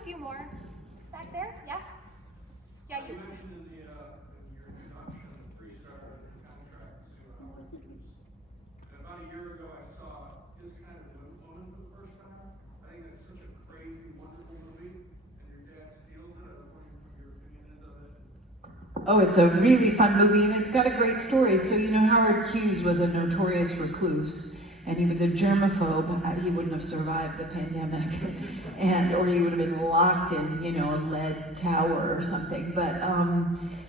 a few more. Back there? Yeah? Yeah, you mentioned in your introduction the pre-start of your contract to Howard Hughes. And about a year ago, I saw his kind of Woman for the first time. I think that's such a crazy, wonderful movie, and your dad steals it. I was wondering what your opinion is of it. Oh, it's a really fun movie, and it's got a great story. So, you know, Howard Hughes was a notorious recluse, and he was a germaphobe. He wouldn't have survived the pandemic, or he would have been locked in, you know, a lead tower or something. But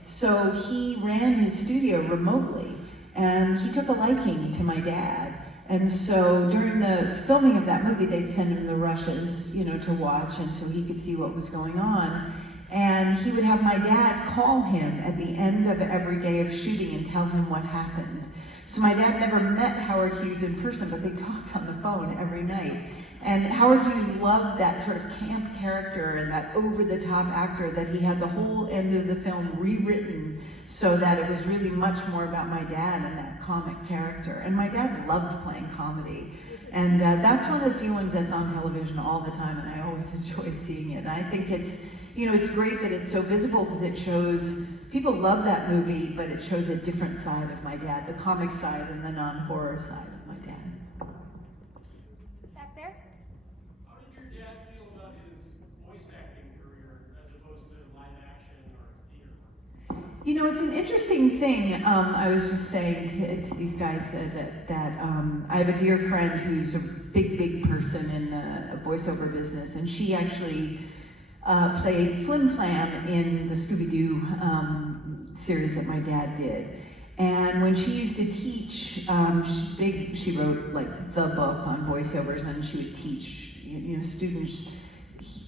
so he ran his studio remotely, and he took a liking to my dad. And so during the filming of that movie, they'd send him the rushes, you know, to watch, and so he could see what was going on. And he would have my dad call him at the end of every day of shooting and tell him what happened. So my dad never met Howard Hughes in person, but they talked on the phone every night. And Howard Hughes loved that sort of camp character and that over-the-top actor, that he had the whole end of the film rewritten so that it was really much more about my dad and that comic character. And my dad loved playing comedy. And that's one of the few ones that's on television all the time, and I always enjoy seeing it. And I think it's, you know, it's great that it's so visible because it shows, people love that movie, but it shows a different side of my dad, the comic side and the non-horror side of my dad. Back there? How did your dad feel about his voice acting career as opposed to live action or theater? You know, it's an interesting thing. I was just saying to these guys that I have a dear friend who's a big person in the voiceover business, and she actually played Flim Flam in the Scooby-Doo series that my dad did. And when she used to teach, she wrote like the book on voiceovers, and she would teach, you know, students.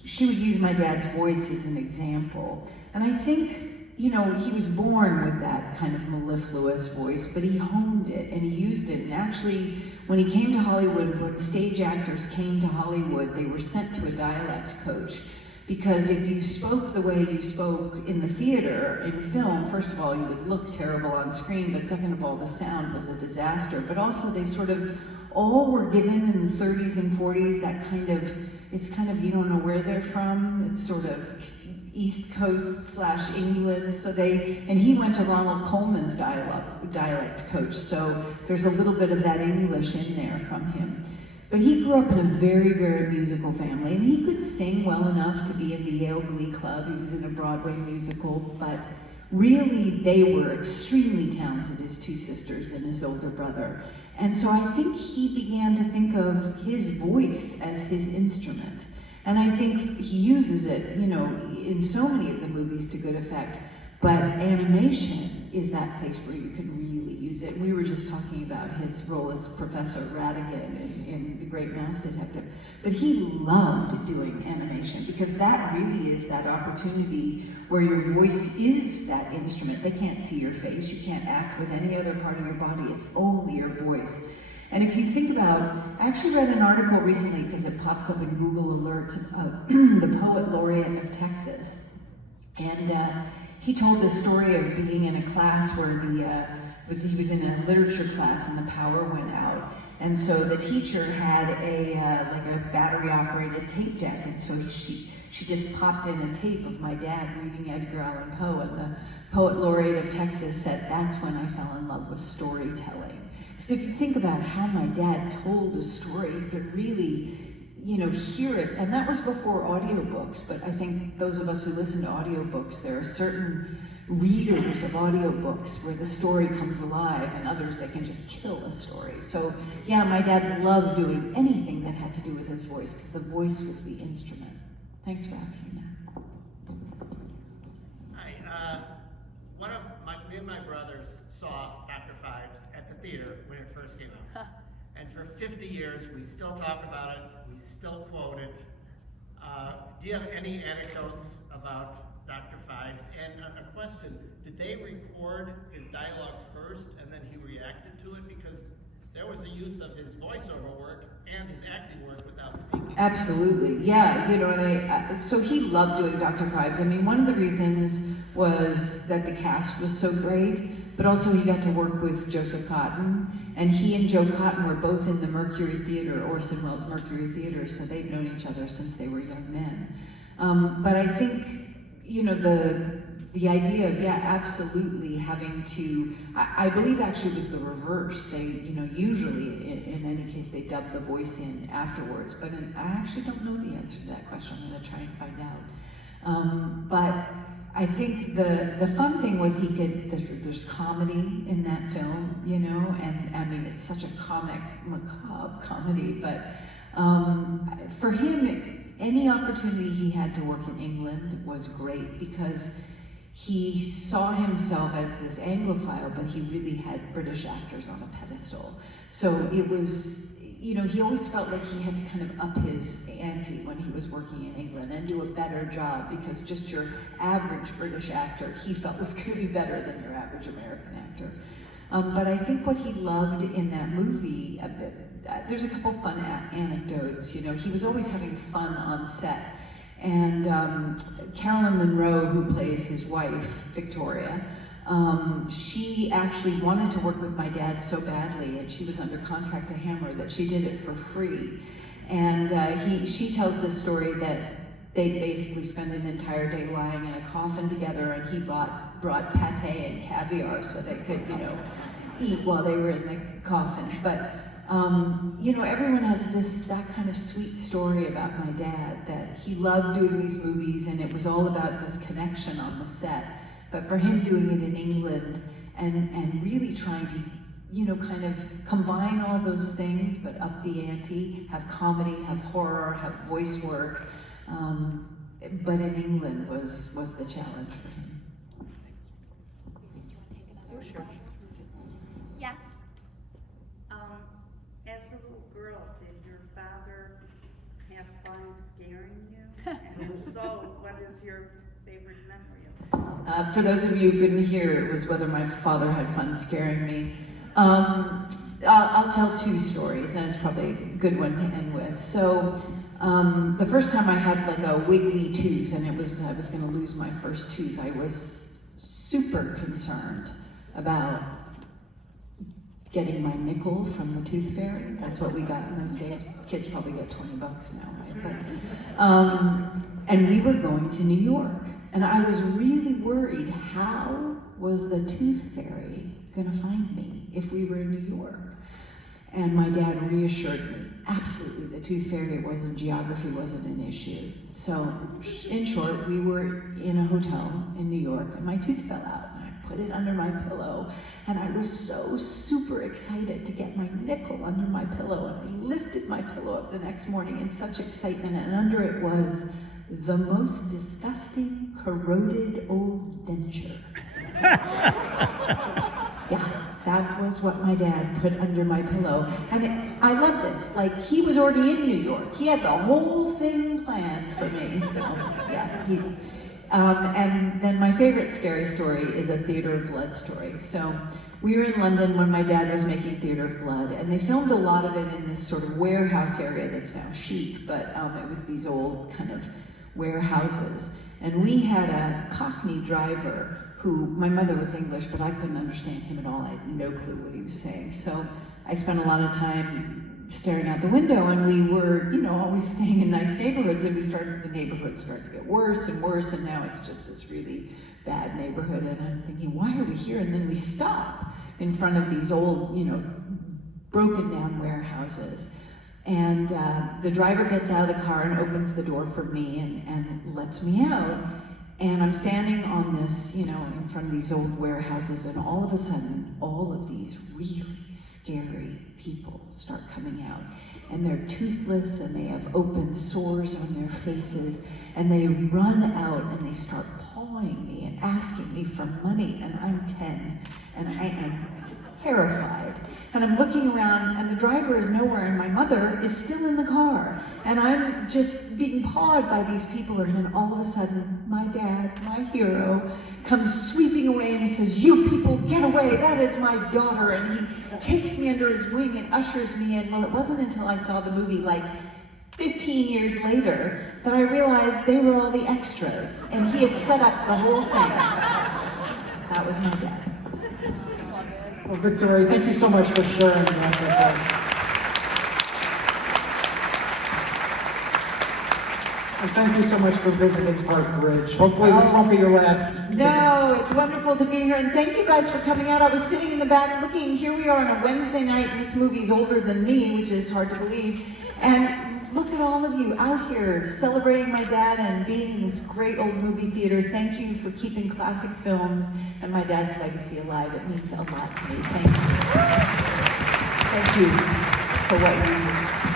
She would use my dad's voice as an example. And I think, you know, he was born with that kind of mellifluous voice, but he honed it and he used it. And actually, when he came to Hollywood, when stage actors came to Hollywood, they were sent to a dialect coach. Because if you spoke the way you spoke in the theater, in film, first of all, you would look terrible on screen, but second of all, the sound was a disaster. But also, they sort of all were given in the 30s and 40s that kind of, it's kind of, you don't know where they're from. It's sort of East Coast / England. So and he went to Ronald Coleman's dialect coach. So there's a little bit of that English in there from him. But he grew up in a very musical family, and he could sing well enough to be in the Yale Glee Club. He was in a Broadway musical, but really they were extremely talented, his two sisters and his older brother. And so I think he began to think of his voice as his instrument. And I think he uses it, you know, in so many of the movies to good effect. But animation is that place where you can really use it. We were just talking about his role as Professor Ratigan in The Great Mouse Detective. But he loved doing animation because that really is that opportunity where your voice is that instrument. They can't see your face. You can't act with any other part of your body. It's only your voice. And if you think about, I actually read an article recently because it pops up in Google Alerts of the Poet Laureate of Texas. And he told this story of being in a class where he was in a literature class and the power went out. And so the teacher had like a battery-operated tape deck, and so she just popped in a tape of my dad reading Edgar Allan Poe, and the Poet Laureate of Texas said, "That's when I fell in love with storytelling." So if you think about how my dad told a story, you could really, you know, hear it. And that was before audiobooks, but I think those of us who listen to audiobooks, there are certain readers of audiobooks where the story comes alive, and others that can just kill a story. So yeah, my dad loved doing anything that had to do with his voice, because the voice was the instrument. Thanks for asking that. Hi, me and my brothers saw Dr. Fives at the theater when it first came out. And for 50 years, we still talk about it, we still quote it. Do you have any anecdotes about Dr. Fives? And a question, did they record his dialogue first and then he reacted to it? Because there was a use of his voiceover work and his acting work without speaking. Absolutely, yeah, you know, and so he loved doing Dr. Fives. I mean, one of the reasons was that the cast was so great, but also he got to work with Joseph Cotten, and he and Joe Cotten were both in the Mercury Theater, Orson Welles Mercury Theater, so they'd known each other since they were young men. But I think, you know, the idea of, yeah, absolutely having to, I believe actually it was the reverse. They, you know, usually in any case they dub the voice in afterwards, but I actually don't know the answer to that question. I'm gonna try and find out. But I think the fun thing was there's comedy in that film, you know, and I mean, it's such a macabre comedy, but for him, any opportunity he had to work in England was great because he saw himself as this Anglophile, but he really had British actors on a pedestal. So it was, you know, he always felt like he had to kind of up his ante when he was working in England and do a better job, because just your average British actor, he felt was going to be better than your average American actor. But I think what he loved in that movie, there's a couple fun anecdotes, you know, he was always having fun on set. And Carolyn Monroe, who plays his wife, Victoria, she actually wanted to work with my dad so badly, and she was under contract to Hammer, that she did it for free. And she tells the story that they basically spent an entire day lying in a coffin together, and he brought pate and caviar so they could, you know, eat while they were in the coffin. But you know, everyone has that kind of sweet story about my dad, that he loved doing these movies and it was all about this connection on the set. But for him doing it in England and really trying to, you know, kind of combine all those things, but up the ante, have comedy, have horror, have voice work. But in England was the challenge for him. Oh, sure. Yes. As a little girl, did your father have fun scaring you? And if so, what is your favorite memory of it? For those of you who couldn't hear, it was whether my father had fun scaring me. I'll tell two stories, and it's probably a good one to end with. So, the first time I had like a wiggly tooth, and I was going to lose my first tooth, I was super concerned about getting my nickel from the tooth fairy. That's what we got in those days. Kids probably get $20 now, right? But, and we were going to New York, and I was really worried, how was the tooth fairy gonna find me if we were in New York? And my dad reassured me, absolutely, the tooth fairy geography wasn't an issue. So, in short, we were in a hotel in New York, and my tooth fell out. Put it under my pillow, and I was so super excited to get my nickel under my pillow, and I lifted my pillow up the next morning in such excitement, and under it was the most disgusting, corroded old denture. Yeah, that was what my dad put under my pillow. And I love this, like, he was already in New York. He had the whole thing planned for me, so yeah. And then my favorite scary story is a Theater of Blood story. So we were in London when my dad was making Theater of Blood, and they filmed a lot of it in this sort of warehouse area that's now chic, but it was these old kind of warehouses. And we had a Cockney driver who, my mother was English, but I couldn't understand him at all. I had no clue what he was saying. So I spent a lot of time staring out the window, and we were, you know, always staying in nice neighborhoods, and the neighborhood started to get worse and worse, and now it's just this really bad neighborhood, and I'm thinking, why are we here? And then we stop in front of these old, you know, broken down warehouses, and the driver gets out of the car and opens the door for me and lets me out, and I'm standing on this, you know, in front of these old warehouses, and all of a sudden, all of these really scary people start coming out, and they're toothless, and they have open sores on their faces, and they run out and they start pawing me and asking me for money, and I'm 10, and I am terrified. And I'm looking around, and the driver is nowhere, and my mother is still in the car, and I'm just being pawed by these people, and then all of a sudden, my dad, my hero, comes sweeping away and says, "You people, get away, that is my daughter," and he takes me under his wing and ushers me in. Well, it wasn't until I saw the movie like 15 years later that I realized they were all the extras, and he had set up the whole thing. That was my dad. Well, Victoria, thank you so much for sharing that with us. And thank you so much for visiting Park Ridge. Hopefully this won't be your last. No, it's wonderful to be here, and thank you guys for coming out. I was sitting in the back looking, here we are on a Wednesday night, and this movie's older than me, which is hard to believe. And look at all of you out here celebrating my dad and being in this great old movie theater. Thank you for keeping classic films and my dad's legacy alive. It means a lot to me. Thank you. Thank you for what you do.